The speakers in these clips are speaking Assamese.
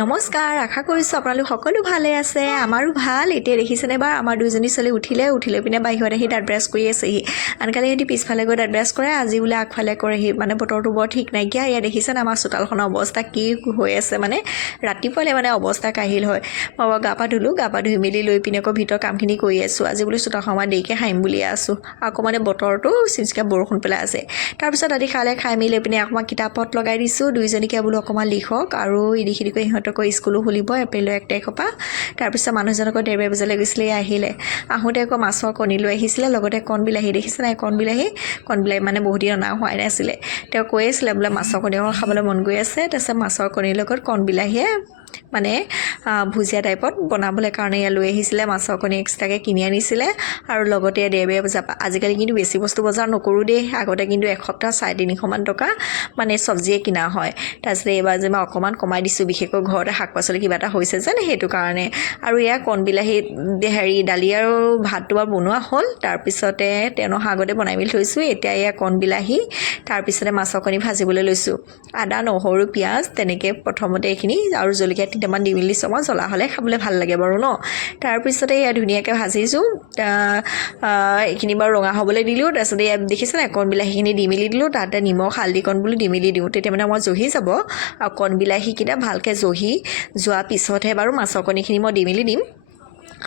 নমস্কাৰ, আশা কৰিছোঁ আপোনালোক সকলো ভালে আছে। আমাৰো ভাল। এতিয়া দেখিছেনে বাৰু আমাৰ দুইজনী ছোৱালী উঠিলে পিনে বাহিৰত আহি দাঁত ব্ৰাছ কৰি আছেহি। আনকালে সিহঁতি পিছফালে গৈ দাঁত ব্ৰাছ কৰে, আজি বোলে আগফালে কৰেহি। মানে বতৰটো বৰ ঠিক নাইকিয়া। এয়া দেখিছেনে আমাৰ চোতালখনৰ অৱস্থা কি হৈ আছে। মানে ৰাতিপুৱালে মানে অৱস্থা কাহিল হয়। মই গা পা ধুই মেলি লৈ পিনে আকৌ ভিতৰ কামখিনি কৰি আছোঁ। আজি বোলো চোতালখন মই দেৰিকৈ সাৰিম বুলিয়ে আছোঁ। আকৌ মানে বতৰটো চিনচিকা বৰষুণ পেলাই আছে। তাৰপিছত আদি খাই মেলি লৈ পিনে অকণমান কিতাপত লগাই দিছোঁ। দুইজনীকে বোলো অকণমান লিখক আৰু ইদিখিদিকৈ সিহঁতকো স্কুলো খুলিব এপ্ৰিলৰ 1 তাৰিখৰ পৰা। তাৰপিছত মানুহজন আকৌ 1:30 বজালৈ গৈছিলে, আহিলে। আহোঁতে আকৌ মাছৰ কণী লৈ আহিছিলে, লগতে কণ বিলাহী দেখিছে নাই, কণ বিলাহী মানে বহুত দিন অনা হোৱাই নাছিলে। তেওঁ কৈ আছিলে বোলে মাছৰ কণী অকণ খাবলৈ মন গৈ আছে। তাৰপিছত মাছৰ কণীৰ লগত কণ বিলাহীয়ে মানে ভুজিয়া টাইপত বনাবলৈ কাৰণে লৈ আহিছিলে। মাছৰ কণী এক্সট্ৰাকৈ কিনি আনিছিলে আৰু লগতে 1:30 বজাৰ পৰা। আজিকালি কিন্তু বেছি বস্তু বজাৰ নকৰোঁ দেই। আগতে কিন্তু এসপ্তাহ 350 টকা মানে চব্জিয়ে কিনা হয়। তাৰপিছত এইবাৰ যে মই অকণমান কমাই দিছোঁ, বিশেষকৈ ঘৰতে শাক পাচলি কিবা এটা হৈছে যেন সেইটো কাৰণে। আৰু এয়া কণ বিলাহী দালি আৰু ভাতটো বাৰু বনোৱা হ'ল। তাৰপিছতে তেওঁ নহাৰ আগতে বনাই মেলি থৈছোঁ। এতিয়া এয়া কণ বিলাহী, তাৰপিছতে মাছৰ কণী ভাজিবলৈ লৈছোঁ। আদা নহৰু পিঁয়াজ তেনেকৈ প্ৰথমতে এইখিনি আৰু জলকীয়া 3টামান দি মেলি দিছোঁ। মই জ্বলা হ'লে খাবলৈ ভাল লাগে বাৰু ন। তাৰপিছতে এয়া ধুনীয়াকৈ ভাজিছোঁ। এইখিনি বাৰু ৰঙা হ'বলৈ দিলোঁ। তাৰপিছতে এয়া দেখিছে নাই, কণ বিলাহীখিনি দি মেলি দিলোঁ। তাতে নিমখ হালধি কণ বোলো দি মেলি দিওঁ, তেতিয়া মানে মই জহি যাব। আৰু কণ বিলাহীকেইটা ভালকৈ জহি যোৱাৰ পিছতহে বাৰু মাছৰ কণীখিনি মই দি মেলি দিম।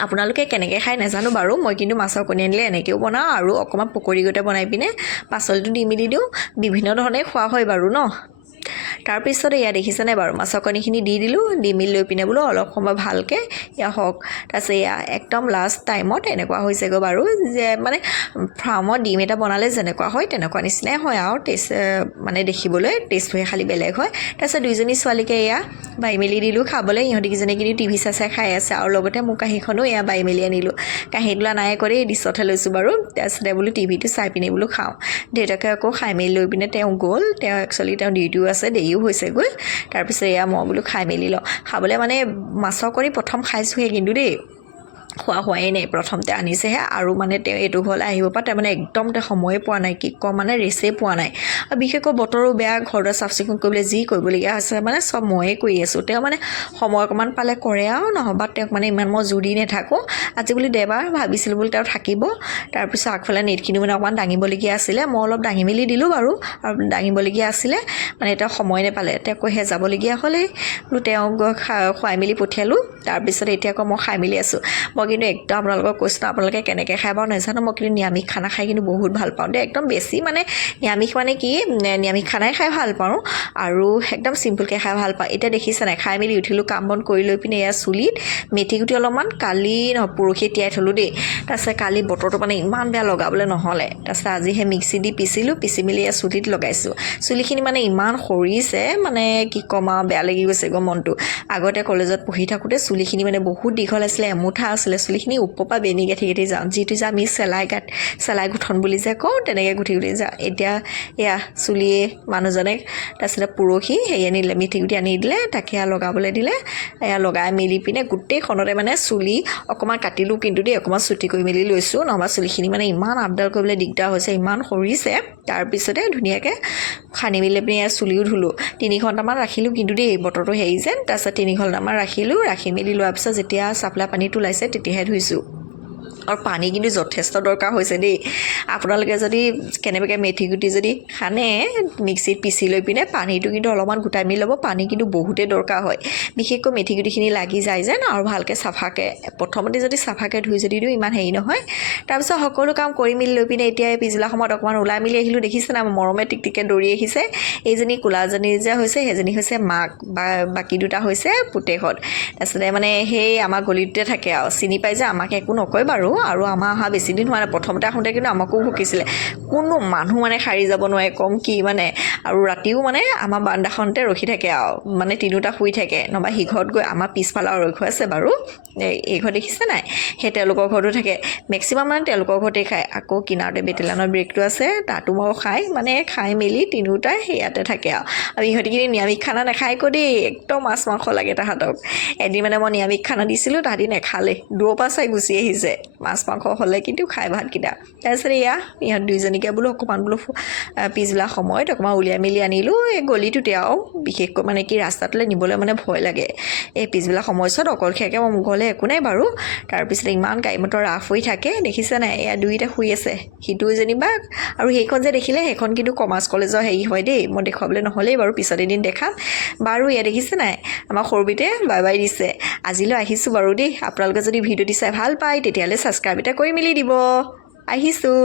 আপোনালোকে কেনেকৈ খাই নাজানো বাৰু। মই কিন্তু মাছৰ কণী আনিলে এনেকৈও বনাওঁ আৰু অকণমান পকৰি গতে বনাই পিনে পাচলিটো দি মেলি দিওঁ। বিভিন্ন ধৰণে খোৱা হয় বাৰু ন। তাৰপিছতে এয়া দেখিছেনে বাৰু, মাছৰ কণীখিনি দি দিলোঁ। দি মেলি লৈ পিনে বোলো অলপ সময় ভালকৈ এয়া হওক। তাৰপিছত এয়া একদম লাষ্ট টাইমত এনেকুৱা হৈছেগৈ বাৰু যে মানে ফাৰ্মত ডিম এটা বনালে যেনেকুৱা হয় তেনেকুৱা নিচিনাই হয় আৰু টেষ্ট মানে দেখিবলৈ টেষ্টটোহে খালি বেলেগ হয়। তাৰপিছত দুইজনী ছোৱালীকে এয়া বাই মেলি দিলোঁ খাবলৈ। ইহঁতিকেইজনী কিন্তু টিভি চাই খাই আছে আৰু লগতে মোৰ কাঁহীখনো এয়া বাই মেলি আনিলোঁ। কাঁহী তোলা নাই কৰি ডিছতহে লৈছোঁ বাৰু। তাৰপিছতে বোলো টিভিটো চাই পিনে বোলো খাওঁ। দেউতাকে আকৌ খাই মেলি লৈ পিনে তেওঁ গ'ল। একচুৱেলি তেওঁ ডিউটিও আছে, দেৰিও হৈছেগৈ। তাৰপিছত এয়া মই বোলো খাই মেলি লওঁ। খাবলৈ মানে মাছৰ কণী প্ৰথম খাইছোঁহে কিন্তু দেই, খোৱা হোৱাই নাই, প্ৰথমতে আনিছেহে। আৰু মানে তেওঁ এইটো ঘৰলৈ আহিব পৰা তাৰমানে একদম সময়ে পোৱা নাই, কি কম মানে ৰেচেই পোৱা নাই। আৰু বিশেষকৈ বতৰো বেয়া, ঘৰটো চাফ চিকুণ কৰিবলৈ যি কৰিবলগীয়া হৈছে মানে চব ময়ে কৰি আছোঁ। তেওঁ মানে সময় অকণমান পালে কৰে আৰু নহ'বা তেওঁক মানে ইমান মই জোৰ দি নাথাকোঁ। আজি বুলি দেওবাৰ ভাবিছিলোঁ বোলো তেওঁ থাকিব। তাৰপিছত আগফালে নেটখিনি মানে অকণমান দাঙিবলগীয়া আছিলে, মই অলপ দাঙি মেলি দিলোঁ বাৰু। আৰু দাঙিবলগীয়া আছিলে মানে তেওঁ সময় নাপালে, তেওঁ কৈহে যাবলগীয়া হ'লেই বোলো তেওঁক খুৱাই মেলি পঠিয়ালোঁ। তাৰপিছত এতিয়া আকৌ মই খাই মেলি আছোঁ। মই কিন্তু একদম আপোনালোকক কৈছোঁ, আপোনালোকে কেনেকৈ খাই বাৰু নাজানো। মই কিন্তু নিৰামিষ খানা খাই কিন্তু বহুত ভাল পাওঁ দেই। একদম বেছি মানে নিৰামিষ মানে কি, নিৰামিষ খানাই খাই ভাল পাওঁ আৰু একদম চিম্পুলকৈ খাই ভাল পাওঁ। এতিয়া দেখিছে নাই, খাই মেলি উঠিলোঁ, কাম বন কৰি লৈ পিনে এয়া চুলিত মেথি গুটি অলপমান কালি পৰহি তিয়াই থ'লোঁ দেই। তাৰপিছত কালি বতৰটো মানে ইমান বেয়া, লগাবলৈ নহ'লে। তাৰপিছত আজিহে মিক্সি দি পিচিলোঁ, পিচি মেলি এয়া চুলিত লগাইছোঁ। চুলিখিনি মানে ইমান সৰিছে মানে কি ক'ম আৰু, বেয়া লাগি গৈছে গৈ মনটো। আগতে কলেজত পঢ়ি থাকোঁতে চুলিখিনি মানে বহুত দীঘল আছিলে, এমুঠা আছিলে চুলিখিনি, ওপৰৰ পৰা বেনি গাঁঠি যাওঁ, যিটো যে আমি চেলাই গুঠন বুলি যে কওঁ, তেনেকৈ গুঠি যাওঁ। এতিয়া এয়া চুলিয়ে মানুহজনে তাৰপিছতে পৰহি হেৰি আনিলে, মেথি গুটি আনি দিলে, তাকে লগাবলৈ দিলে। এয়া লগাই মেলি পিনে গোটেইখনতে মানে চুলি অকণমান কাটিলোঁ কিন্তু দেই, অকণমান চুটি কৰি মেলি লৈছোঁ, নহ'বা চুলিখিনি মানে ইমান আপডাল কৰিবলৈ দিগদাৰ হৈছে, ইমান সৰিছে। তাৰপিছতে ধুনীয়াকৈ সানি মেলি পিনে চুলিও ধুলোঁ। 3 ঘণ্টামান ৰাখিলোঁ কিন্তু দেই, বতৰটো হেৰি যেন। তাৰপিছত 3 ঘণ্টামান ৰাখিলোঁ। ৰাখি মেলি লোৱাৰ পিছত যেতিয়া চাপ্লাই পানীটো ওলাইছে তেতিয়াহে ধুইছোঁ। আৰু পানী কিন্তু যথেষ্ট দৰকাৰ হৈছে দেই। আপোনালোকে যদি কেনেবাকৈ মেথি গুটি যদি সানে মিক্সিত পিচি লৈ পিনে, পানীটো কিন্তু অলপমান গোটাই মেলি ল'ব। পানী কিন্তু বহুতেই দৰকাৰ হয়, বিশেষকৈ মেথি গুটিখিনি লাগি যায় যেন। আৰু ভালকৈ চাফাকৈ প্ৰথমতে যদি চাফাকৈ ধুই যদি দিওঁ ইমান হেৰি নহয়। তাৰপিছত সকলো কাম কৰি মেলি লৈ পিনে এতিয়া পিছলা সময়ত অকণমান ওলাই মেলি আহিলোঁ। দেখিছে না, মৰমে টিকটিকে দৌৰি আহিছে। এইজনী ক'লাজনী যে হৈছে সেইজনী হৈছে মাক, বা বাকী দুটা হৈছে পুতেকহঁত। তাৰপিছতে মানে সেই আমাৰ গলিটোতে থাকে আৰু চিনি পাই যে, আমাক একো নকয় বাৰু। আৰু আমাৰ অহা বেছি দিন হোৱা নাই, প্ৰথমতে আহোঁতে কিন্তু আমাকো ভুকিছিলে। কোনো মানুহ মানে সাৰি যাব নোৱাৰে, কম কি মানে। আৰু ৰাতিও মানে আমাৰ বাৰান্দাখনতে ৰখি থাকে আৰু মানে তিনিওটা শুই থাকে, নহবা সিঘৰত গৈ আমাৰ পিছফালে আৰু ঘৰ আছে বাৰু, এই ঘৰ দেখিছে নাই, সেই তেওঁলোকৰ ঘৰতো থাকে। মেক্সিমাম মানে তেওঁলোকৰ ঘৰতেই খায়। আকৌ কিনাৰতে বেটেলানৰ ব্ৰেকটো আছে, তাতো বাৰু খায়। মানে খাই মেলি তিনিওটাই সেয়াতে থাকে আৰু ইহঁতি কিন্তু নিৰামিষ খানা নাখায় আকৌ দেই, একদম মাছ মাংস লাগে তাহাঁতক। এদিন মানে মই নিৰামিষ খানা দিছিলোঁ, তাহাঁতি নেখালে, দূৰৰ পৰা চাই গুচি আহিছে। মাছ মাংস হ'লে কিন্তু খাই ভাতকেইটা তাৰপিছত ইহঁত দুইজনীকে বোলো অকণমান বোলো পিছবেলা সময়ত অকণমান উলিয়াই মেলি আনিলোঁ এই গলিটোতে আৰু বিশেষকৈ মানে কি ৰাস্তাটোলৈ নিবলৈ মানে ভয় লাগে এই পিছবেলা সময়ছোৱাত অকলশৰীয়াকৈ মোৰ ঘৰলৈ একো নাই বাৰু তাৰপিছতে ইমান গাড়ী মটৰ ৰাফ হৈ থাকে দেখিছে নাই এয়া দুইটা শুই আছে সিটো যেনিবা আৰু সেইখন যে দেখিলে সেইখন কিন্তু কমাৰ্চ কলেজৰ হেৰি হয় দেই মই দেখুৱাবলৈ নহ'লেই বাৰু পিছত এদিন দেখাম বাৰু এয়া দেখিছে নাই আমাৰ সৰুবিতে বাই বাই দিছে আজিলৈ আহিছোঁ বাৰু দেই আপোনালোকে যদি ভিডিঅ'টি চাই ভাল পায় তেতিয়াহ'লে ছাবস্ক্ৰাইব এটা কৰি মেলি দিব আহিছোঁ